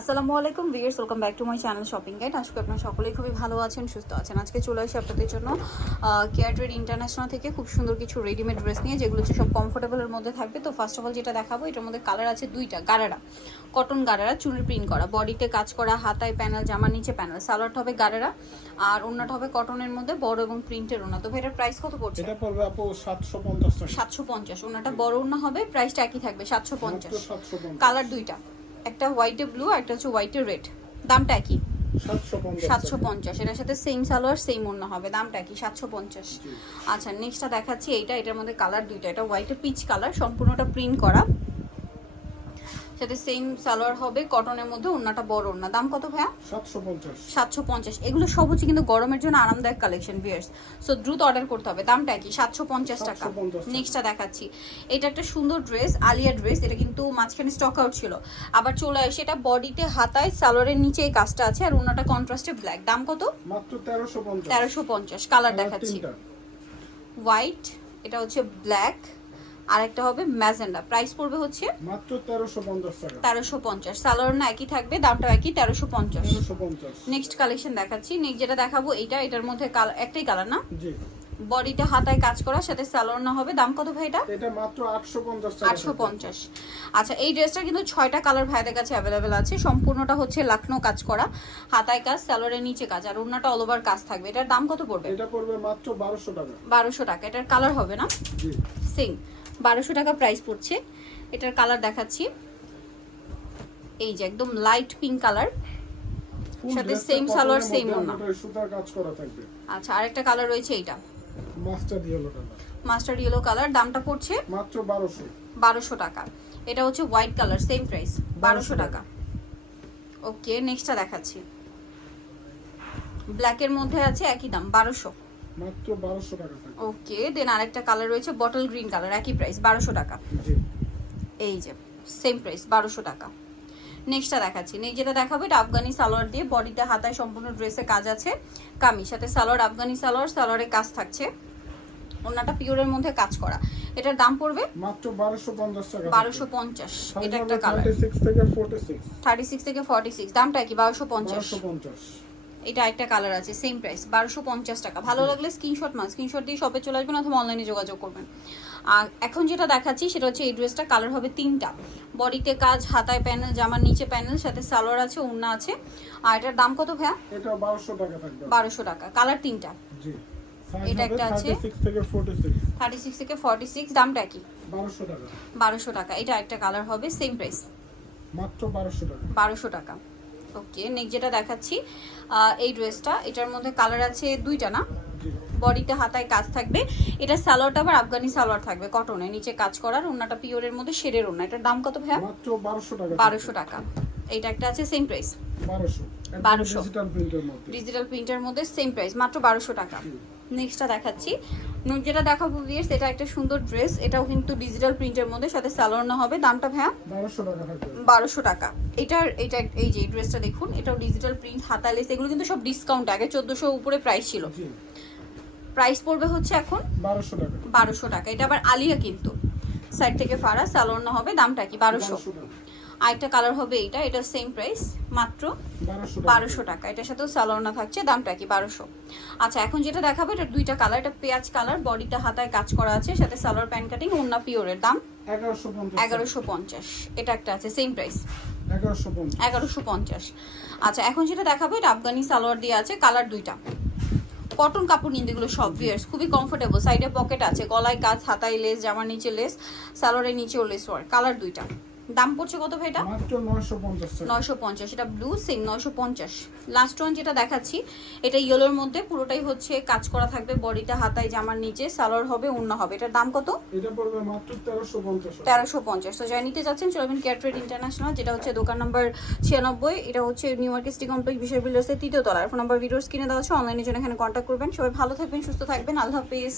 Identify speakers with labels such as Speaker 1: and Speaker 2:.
Speaker 1: আসসালামু আলাইকুম viewers welcome back to my channel shopping guide আজকে আপনারা সকলেই খুবই ভালো আছেন সুস্থ আছেন। আজকে চলে আসি আপনাদের জন্য কেয়ার ট্রেড ইন্টারন্যাশনাল থেকে খুব সুন্দর কিছু রেডিমেড ড্রেস নিয়ে যেগুলো হচ্ছে সব কমফোর্টেবলের মধ্যে থাকবে। তো ফার্স্ট অফ অল যেটা দেখাবো এটার মধ্যে কালার আছে দুইটা গারারা। কটন গারারা চুনি প্রিন্ট করা। বডিতে কাজ করা হাতায় প্যানেল জামার নিচে প্যানেল সালোয়ারটা হবে গারারা আর ওনাটা হবে কটনের মধ্যে বড় এবং প্রিন্টের ওনা তো এটার প্রাইস কত পড়ছে?
Speaker 2: এটা পড়বে আপু সাতশো পঞ্চাশ টাকা।
Speaker 1: সাতশো পঞ্চাশ। ওনাটা বড় ওনা হবে প্রাইসটা একই থাকবে সাতশো পঞ্চাশ।
Speaker 2: সাতশো পঞ্চাশ।
Speaker 1: কালার দুইটা। একটা হোয়াইটে ব্লু আর একটা হচ্ছে হোয়াইটে রেড দামটা একই।
Speaker 2: সাতশো পঞ্চাশ।
Speaker 1: এটার সাথে সেম সালোয়ার সেম অন্য হবে। দামটা কি সাতশো পঞ্চাশ। আচ্ছা নেক্সটটা দেখাচ্ছি। এইটা এটার মধ্যে কালার দুইটা। এটা হোয়াইটে পিচ কালার সম্পূর্ণটা প্রিন্ট করা। সাথে সেম সালোয়ার হবে কটনের মধ্যে ওন্নাটা বড় ওন্না দাম কত ভাইয়া?
Speaker 2: সাতশো পঞ্চাশ।
Speaker 1: এগুলো সব হচ্ছে কিন্তু গরমের জন্য আরামদায়ক কালেকশন বিয়ার্স সো দ্রুত অর্ডার করতে হবে। দামটা কি? সাতশো পঞ্চাশ টাকা। নেক্সটটা দেখাচ্ছি। এটা একটা সুন্দর ড্রেস আলিয়া ড্রেস এটা কিন্তু মাঝখানে স্টক আউট ছিল। আবার চলে আসে এটা বডিতে হাতায় সালোয়ারের নিচে এই কাজটা আছে। আর ওনাটা কন্ট্রাস্টে ব্ল্যাক দাম কত?
Speaker 2: মাত্র তেরোশো পঞ্চাশ।
Speaker 1: কালার দেখাচ্ছি। হোয়াইট এটা হচ্ছে ব্ল্যাক আর একটা হবে ম্যাজেন্ডা। প্রাইস পড়বে হচ্ছে
Speaker 2: মাত্র তেরোশো পঞ্চাশ টাকা।
Speaker 1: তেরোশো পঞ্চাশ। সালোয়ার না একই থাকবে দামটা একই তেরোশো পঞ্চাশ।
Speaker 2: তেরোশো পঞ্চাশ।
Speaker 1: নেক্সট কালেকশন দেখাচ্ছি। নেক্সট যেটা দেখাবো এইটা এটার মধ্যে কালার একটাই কালার না?
Speaker 2: জি।
Speaker 1: বডিতে হাতায় কাজ করা সাথে সালোয়ার না হবে। দাম কত ভাই এটা?
Speaker 2: এটা মাত্র আটশো পঞ্চাশ টাকা।
Speaker 1: আটশো পঞ্চাশ। আচ্ছা এই ড্রেসটা কিন্তু ছয়টা কালার ভাইদের কাছে অ্যাভেলেবেল আছে। সম্পূর্ণটা হচ্ছে লাখনো কাজ করা। হাতায় কাজ সালোয়ারের নিচে কাজ আর অন্যটা অল ওভার কাজ থাকবে। এটার দাম কত পড়বে?
Speaker 2: এটা পড়বে মাত্র বারোশো টাকা।
Speaker 1: বারোশো টাকা। এটার কালার হবে না?
Speaker 2: জি।
Speaker 1: সেম বারোশো টাকা প্রাইস পড়ছে। এটার কালার দেখাচ্ছি। এই যে একদম লাইট পিঙ্ক কালার সাথে
Speaker 2: কটনের
Speaker 1: সালোয়ার,
Speaker 2: থাকবে।
Speaker 1: আচ্ছা আরেকটা কালার রয়েছে এইটা।
Speaker 2: Mustard yellow colour
Speaker 1: mustard yellow colour দামটা পড়ছে
Speaker 2: মাত্র বারোশো।
Speaker 1: বারোশো টাকা। এটা হচ্ছে হোয়াইট কালার সেম প্রাইস বারোশো
Speaker 2: 1200
Speaker 1: টাকা। ওকে নেক্সটটা দেখাচ্ছি। ব্ল্যাকের মধ্যে আছে একই দাম বারোশো।
Speaker 2: মাত্র বারোশো টাকা থাকবে
Speaker 1: ওকে দেন আরেকটা কালার রয়েছে বটল গ্রিন কালার একই প্রাইস বারোশো টাকা।
Speaker 2: জি।
Speaker 1: এই যে সেম প্রাইস বারোশো টাকা। নেক্সটটা দেখাচ্ছি। নেক্সট যেটা দেখাবো এটা আফগানি সালোয়ার দিয়ে বডিতে হাতায় সম্পূর্ণ ড্রেসে কাজ আছে কামি সাথে সালোয়ার আফগানি সালোয়ার সালোয়ারে কাজ থাকছে। ওনাটা পিওরের মধ্যে কাজ করা। এটার দাম পড়বে?
Speaker 2: মাত্র বারোশো পঞ্চাশ টাকা
Speaker 1: বারোশো পঞ্চাশ এটা একটা কালার
Speaker 2: থার্টি সিক্স থেকে ফোর্টি সিক্স
Speaker 1: থার্টি সিক্স থেকে ফর্টি সিক্স দামটা কি? বারোশো পঞ্চাশ।
Speaker 2: বারোশো পঞ্চাশ।
Speaker 1: এটা একটা কালার আছে সেম প্রাইস বারোশো পঞ্চাশ টাকা। ভালো লাগলে স্ক্রিনশট মাস স্ক্রিনশট দিয়ে শপে চলে আসবেন অথবা অনলাইনে যোগাযোগ করবেন। আর এখন যেটা দেখাচ্ছি সেটা হচ্ছে এই ড্রেসটা কালার হবে তিনটা। বডিতে কাজ হাতায় প্যানেল জামার নিচে প্যানেল সাথে সালোয়ার আছে ওড়না আছে। আর এটার দাম কত ভাইয়া?
Speaker 2: এটা বারোশো টাকা থাকবে।
Speaker 1: বারোশো টাকা কালার তিনটা।
Speaker 2: জি।
Speaker 1: এটা একটা আছে।
Speaker 2: সিক্স থেকে ফোর্টি
Speaker 1: থার্টি সিক্স থেকে ফর্টি সিক্স দামটা কি?
Speaker 2: বারোশো টাকা।
Speaker 1: বারোশো টাকা এটা একটা কালার হবে সেম প্রাইস
Speaker 2: মাত্র বারোশো টাকা।
Speaker 1: বারোশো টাকা। ওকে নেক্সট যেটা দেখাচ্ছি আহ, এই ড্রেসটা এটার মধ্যে কালার আছে দুইটা না? বডিতে হাতায় কাজ থাকবে। এটা সালোয়ারটা আবার আফগানি সালোয়ার থাকবে কটনে নিচে কাজ করার ওনাটা পিওরের মধ্যে শেডের ওনা এটার দাম কত ভাইয়া?
Speaker 2: বারোশো টাকা।
Speaker 1: বারোশো টাকা। এইটা একটা আছে সেম প্রাইস
Speaker 2: বারোশো।
Speaker 1: 1200
Speaker 2: ডিজিটাল প্রিন্টের মধ্যে।
Speaker 1: সেম প্রাইস মাত্র বারোশো টাকা। নেক্সটটা দেখাচ্ছি। যেটা দেখাবো ভিয়ার্স এটা একটা সুন্দর ড্রেস এটাও কিন্তু ডিজিটাল প্রিন্টের মধ্যে সাথে সালোয়ার না হবে। দামটা ভাইয়া?
Speaker 2: বারোশো টাকা থাকবে।
Speaker 1: বারোশো টাকা। এটার এটা এই যে ড্রেসটা দেখুন এটাও ডিজিটাল প্রিন্ট হাতালেস এগুলো কিন্তু সব ডিসকাউন্ট আগে চোদ্দোশো উপরে প্রাইস ছিল। প্রাইস পড়বে হচ্ছে এখন
Speaker 2: বারোশো টাকা।
Speaker 1: বারোশো টাকা। এটা আবার আলিয়া কিন্তু। সাইড থেকে ফারা সালোয়ার না হবে দামটা কি? বারোশো।
Speaker 2: বারোশো টাকা।
Speaker 1: আরেকটা কালার হবে এইটা এটা সেম প্রাইস মাত্র
Speaker 2: বারোশো
Speaker 1: টাকা। এটার সাথেও সালোয়ার না থাকছে দামটা কি? বারোশো। আচ্ছা এখন যেটা দেখাবো এটা দুইটা কালার এটা পেঁয়াজ কালার বডিটা হাতায় কাজ করা আছে সাথে সালোয়ার প্যান্ট কাটিং ওন্না পিওরের দাম
Speaker 2: এগারোশো পঞ্চাশ।
Speaker 1: এটা একটা আছে সেম প্রাইস
Speaker 2: এগারোশো পঞ্চাশ।
Speaker 1: এগারোশো পঞ্চাশ। আচ্ছা এখন যেটা দেখাবো এটা আফগানি সালোয়ার দিয়ে আছে কালার দুইটা। কটন কাপড় কিন্তু এগুলো সব ভিয়ার্স খুবই কমফোর্টেবল সাইডে পকেট আছে গলায় কাজ হাতায় লেস জামার নিচে লেস সালোয়ারের নিচেও লেস ওয়ার কালার দুইটা। দাম পড়ছে কত ভাই এটা?
Speaker 2: নয়শো পঞ্চাশ
Speaker 1: এটা ব্লু সেম নয়শো পঞ্চাশ। লাস্ট ওয়ান যেটা দেখাচ্ছি এটা ইয়েলোর মধ্যে পুরোটাই হচ্ছে কাজ করা থাকবে বডিটা হাতায় জামার নিচে সালোয়ার হবে অন্য হবে। এটার দাম কত?
Speaker 2: এটা পড়বে মাত্র
Speaker 1: তেরোশো পঞ্চাশ তো যাই নিতে যাচ্ছেন চলবেন কেয়ার ট্রেড ইন্টারন্যাশনাল যেটা হচ্ছে দোকান নাম্বার ছিয়ানব্বই। এটা হচ্ছে New Market City Complex Bishal বিল্ডার্সের তৃতীয় তলার ফোন নাম্বার ভিডিওস কিনে দেওয়া হচ্ছে অনলাইনের জন্য এখানে কন্ট্যাক্ট করবেন। সবাই ভালো থাকবেন সুস্থ থাকবেন। আল্লাহ হাফিজ।